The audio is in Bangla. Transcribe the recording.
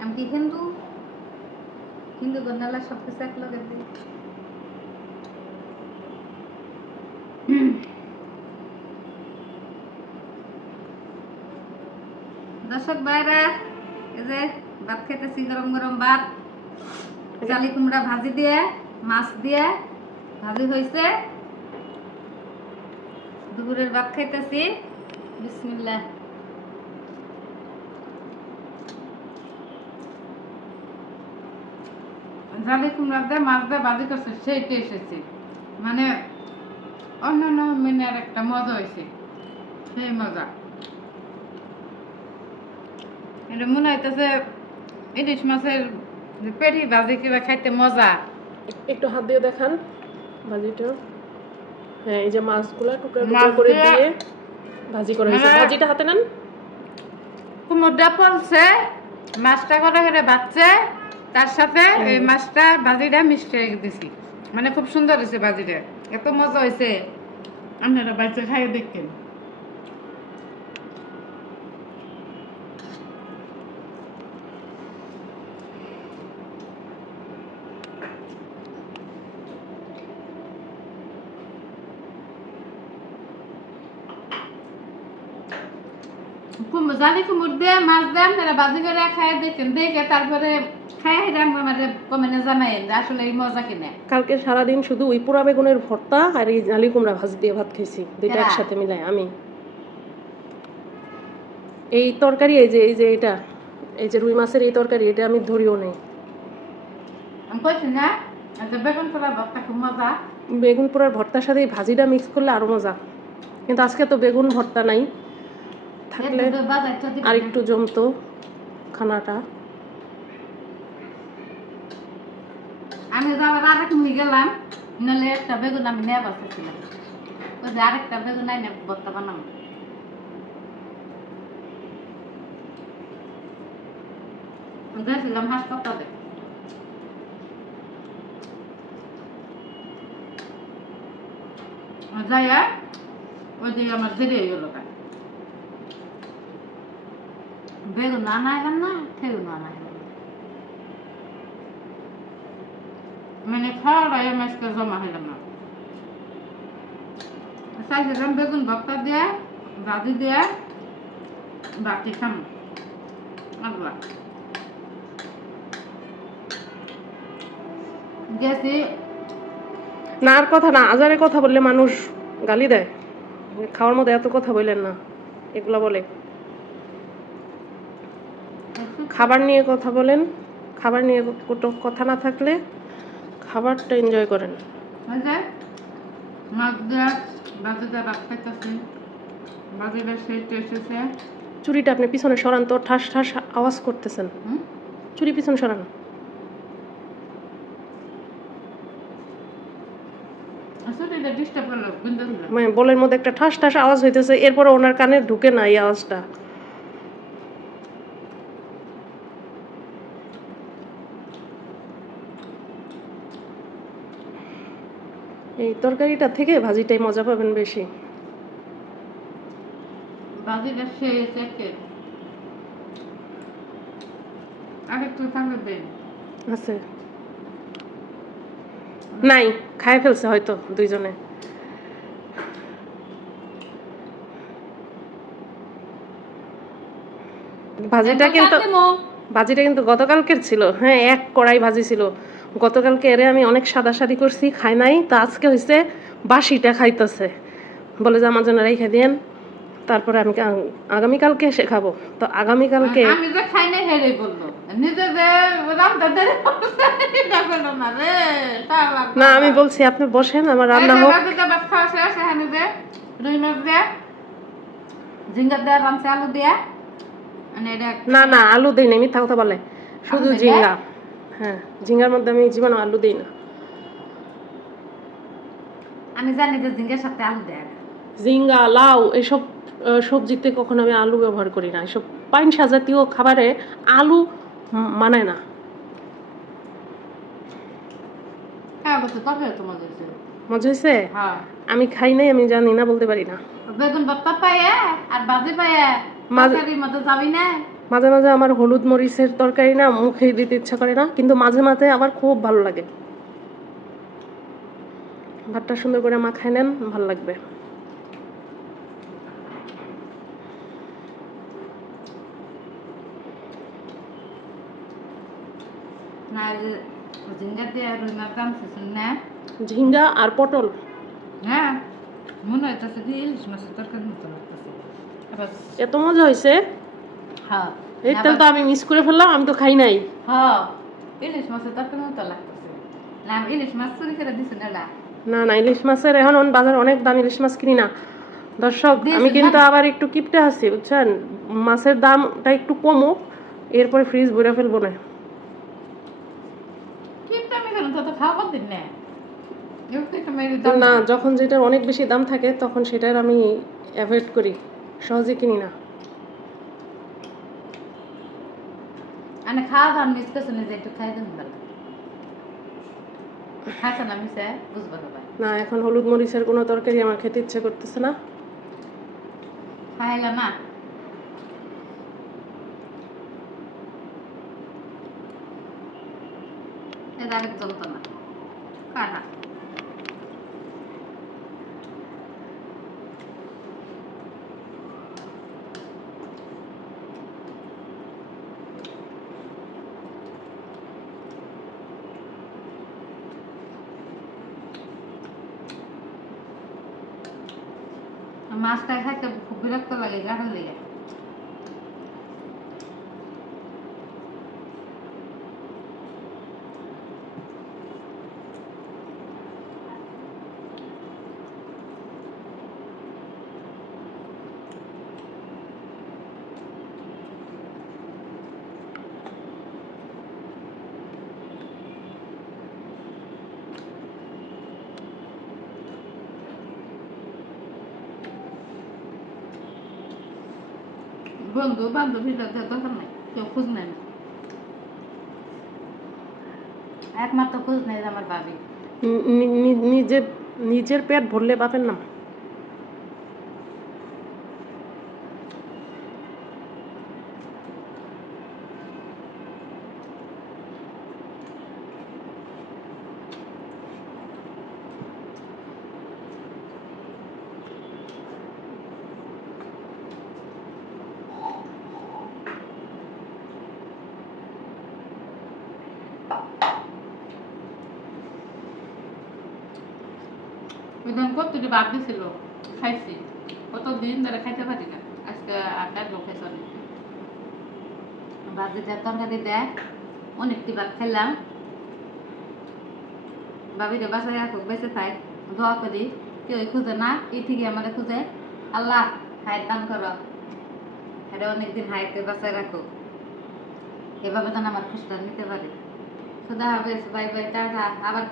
আমি কি হিন্দু? হিন্দু গন্ডালা সব কিছু এক লগে দিই দর্শক ভাইরা এই যে ভাত খেতেছি গরম গরম ভাত জালি কুমড়া ভাজি দিয়ে, মাছ দিয়ে ভাজি হয়েছে দুপুরের ভাত খাইতেছি। বিসমিল্লাহ। জালি কুমড়া দিয়ে মাছ দিয়ে ভাজি করছে সেইটা এসেছে। মানে অন্যান্য মেনের একটা মজা হয়েছে। সেই মজা। এটা মনে হইতেছে ইলিশ মাছের পেটি ভাজি কিবা খাইতে মজা। একটু হাত দিয়ে দেখান ভাজিটা হ্যাঁ এই যে মাছগুলা টুকরা টুকরা করে দিয়ে- ভাজি করে হয়েছে। হ্যাঁ। ভাজিটা হাতে নেন। কুমড়টা পলছে মাছটা করে করে বাচ্চে তার সাথে এই মাছটা বাজিটা মিষ্টি দিছি। মানে খুব সুন্দর হয়েছে বাজিটা। এত মজা হয়েছে। আপনারা বাচ্চা খাইয়ে দেখেন। জালি কুমড় দিয়ে মাছ দিয়ে আপনারা বাজি করে দেখেন দেখে তারপরে আমাদের জানাইন যে আসলে এই মজা কিনে। কালকে সারাদিন শুধু ওই পোড়া বেগুনের ভর্তা আর এই জালি কুমড়া ভাজি দিয়ে ভাত খেয়েছি দুইটা একসাথে মিলাই আমি। এই তরকারি এই যে এই যে এটা এই যে রুই মাছের এই তরকারি এটা আমি ধরিও নেই। বেগুন পোড়া ভর্তা খুব মজা। বেগুন পোড়ার ভর্তার সাথে এই ভাজিটা মিক্স করলে আরও মজা। কিন্তু আজকে তো বেগুন ভর্তা নাই। থাকলে আর একটু জমতো খানাটা। আমি আবার আরেক নিয়ে গেলাম নাহলে একটা বেগুন আমি নেওয়া বসেছিলাম ওই যে আরেকটা বেগুন আইনে ভর্তা বানাবো গেছিলাম হাসপাতালে। যাইয়া ওই যে আমার দেরি হয়ে গেল আনা এলাম না এলাম মানে খাওয়াটা এম আজকে জমা হইলাম না চাইছিলাম বেগুন ভর্তা দিয়ে ভাজি দিয়ে বাটি খাম আগলা গেছি না আর কথা না, আজারে কথা বললে মানুষ গালি দেয়। খাওয়ার মধ্যে এত কথা বললেন না, এগুলা বলে। খাবার নিয়ে কথা বলেন। খাবার নিয়ে কোনো কথা না থাকলে খাবারটা এনজয় করেন। চুরিটা আপনি পিছনে সরান তো ঠাস ঠাস আওয়াজ করতেছেন। চুরি পিছনে সরান। মানে বলের মধ্যে একটা ঠাস ঠাস আওয়াজ হইতেছে এরপরে ওনার কানে ঢুকে না এই আওয়াজটা। এই তরকারিটা থেকে ভাজিটাই মজা পাবেন বেশি। ভাজিটা শেষ একে আরেকটু থাকলে দেন আছে। নাই খায় ফেলছে হয়তো দুইজনে। ভাজিটা কিন্তু ভাজিটা কিন্তু গতকালকের ছিল। হ্যাঁ এক কড়াই ভাজি ছিল। গতকালকে এরে আমি অনেক সাদা সাদি করছি খাই নাই তো আজকে হয়েছে বাসিটা খাইতেছে। বলে যে আমার জন্য রেখে দিন তারপরে আমি আগামীকালকে এসে খাব। তো আগামীকালকে আমি যে খাই হেরে বলল। না আমি বলছি আপনি বসেন আমার রান্না হোক। মানে না না আলু দিই না মিথ্যা কথা বলে। শুধু? ঝিঙ্গা। হ্যাঁ ঝিঙ্গার মধ্যে আমি জীবন আলু দিই না। আমি জানি যে ঝিঙ্গার সাথে আলু দেয় ঝিঙ্গা লাউ এসব সবজিতে কখনো আমি আলু ব্যবহার করি না। এসব পাইন সাজাতীয় খাবারে আলু মানায় না। হ্যাঁ মজা হয়েছে হ্যাঁ। আমি খাই নাই আমি জানি না বলতে পারি না। বেগুন ভর্তা পাইয়ে আর ভাজি পাইয়ে মাঝে- মধ্যে যাবি না? মাঝে মাঝে আমার হলুদ মরিচের তরকারি না মুখে দিতে ইচ্ছা করে না কিন্তু মাঝে মাঝে আবার খুব ভালো লাগে। ভাতটা সুন্দর করে মাখায় নেন ভালো লাগবে। ঝিঙ্গা আর পটল? হ্যাঁ মনে হইতেছে যে ইলিশ মাছের তরকারি মতো লাগতেছে। এত মজা হয়েছে হ্যাঁ। এইটা তো আমি মিস করে ফেললাম আমি তো খাই নাই। হ্যাঁ। ইলিশ মাছের তরকারি মতো লাগতেছে। না ইলিশ মাছ চুরি করে দিছে না না। না না ইলিশ মাছের এখন বাজারে অনেক দাম ইলিশ মাছ কিনি না। দর্শক আমি কিন্তু আবার একটু কিপটে আছি বুঝছেন? মাছের দামটা একটু কমুক এরপরে ফ্রিজ ভরে ফেলব না। না। যখন যেটার অনেক বেশি দাম থাকে তখন সেটার আমি অ্যাভয়েড করি। সহজে কিনি না। মিস করছি না যে একটু খাই দেন না এখন হলুদ মরিচের কোনো তরকারি আমার খেতে ইচ্ছে করতেছে না। খাইলাম না এটা আরেক না। কাটা মাছটা খাইতে খুব বিরক্ত লাগে গাঢ় লেগে। বন্ধু, বান্ধবীরা তো দরকার নাই, কেউ খোঁজ নেয় না। একমাত্র খোঁজ নেয় আমার ভাবি নিজের নিজের পেট ভরলে বাপের না ওইদিন কতটি বাদ দিছিল? খাইছি। কত দিন ধরে খাইতে পারি না। আজকে আটটা লোক খাইছে অনেক। দিতে তরকারি দেয় অনেকটি ভাত খেলাম। বাবিরে বাসায় রাখুক, বেঁচে থাক। দোয়া করি। কেউ খুঁজে না এই থেকে আমার খুঁজে? আল্লাহ হায়ের দান করো। হ্যাঁ অনেকদিন হাইতে বাসায় রাখো এভাবে যেন আমার খুশটা নিতে পারে। সুদা হবে বাই বাই, টাটা। আবার